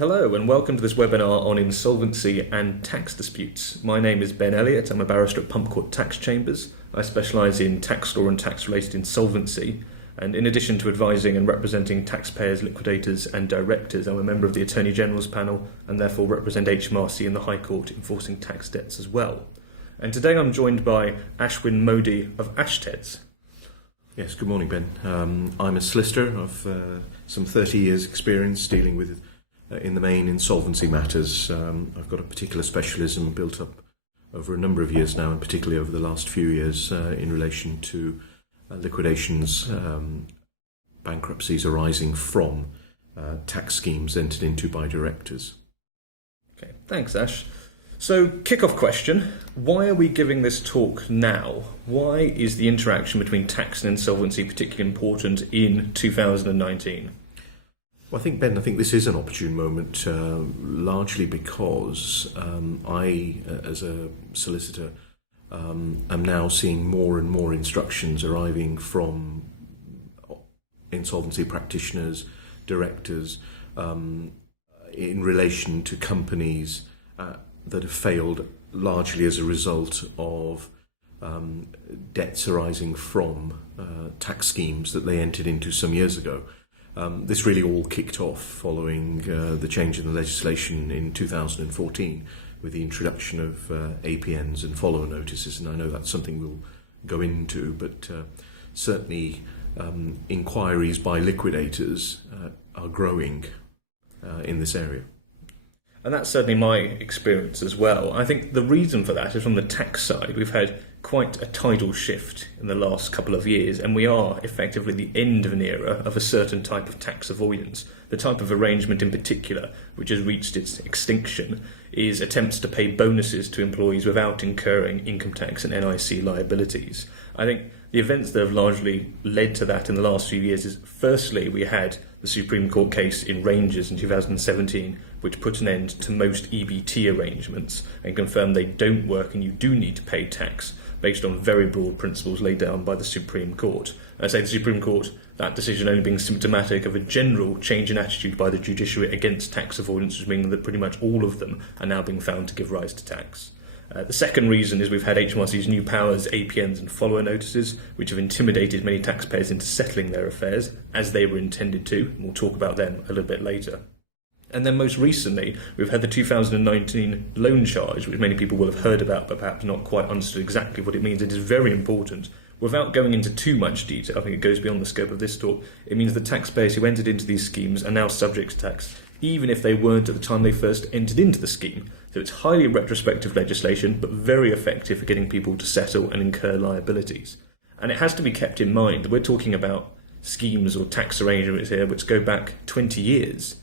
Hello and welcome to this webinar on insolvency and tax disputes. My name is Ben Elliott. I'm a barrister at Pump Court Tax Chambers. I specialise in tax law and tax-related insolvency, and in addition to advising and representing taxpayers, liquidators and directors, I'm a member of the Attorney General's panel and therefore represent HMRC in the High Court enforcing tax debts as well. And today I'm joined by Ashwin Modi of Ashteds. Yes, good morning, Ben. I'm a solicitor of some 30 years experience dealing with, in the main, insolvency matters. I've got a particular specialism built up over a number of years now, and particularly over the last few years in relation to liquidations, bankruptcies arising from tax schemes entered into by directors. Okay, thanks, Ash. So, kick-off question, why are we giving this talk now? Why is the interaction between tax and insolvency particularly important in 2019? Well, Ben, I think this is an opportune moment, largely because I, as a solicitor, am now seeing more and more instructions arriving from insolvency practitioners, directors, in relation to companies that have failed largely as a result of debts arising from tax schemes that they entered into some years ago. This really all kicked off following the change in the legislation in 2014 with the introduction of APNs and follow notices, and I know that's something we'll go into, but certainly inquiries by liquidators are growing in this area. And that's certainly my experience as well. I think the reason for that is from the tax side. We've had quite a tidal shift in the last couple of years, and we are effectively the end of an era of a certain type of tax avoidance. The type of arrangement in particular, which has reached its extinction, is attempts to pay bonuses to employees without incurring income tax and NIC liabilities. I think the events that have largely led to that in the last few years is, firstly, we had the Supreme Court case in Rangers in 2017, which put an end to most EBT arrangements and confirmed they don't work and you do need to pay tax based on very broad principles laid down by the Supreme Court. I say the Supreme Court, that decision only being symptomatic of a general change in attitude by the judiciary against tax avoidance, meaning that pretty much all of them are now being found to give rise to tax. The second reason is we've had HMRC's new powers, APNs and follower notices, which have intimidated many taxpayers into settling their affairs, as they were intended to, and we'll talk about them a little bit later. And then most recently, we've had the 2019 loan charge, which many people will have heard about, but perhaps not quite understood exactly what it means. It is very important. Without going into too much detail, I think it goes beyond the scope of this talk, it means that taxpayers who entered into these schemes are now subject to tax, even if they weren't at the time they first entered into the scheme. So it's highly retrospective legislation, but very effective for getting people to settle and incur liabilities. And it has to be kept in mind that we're talking about schemes or tax arrangements here which go back 20 years.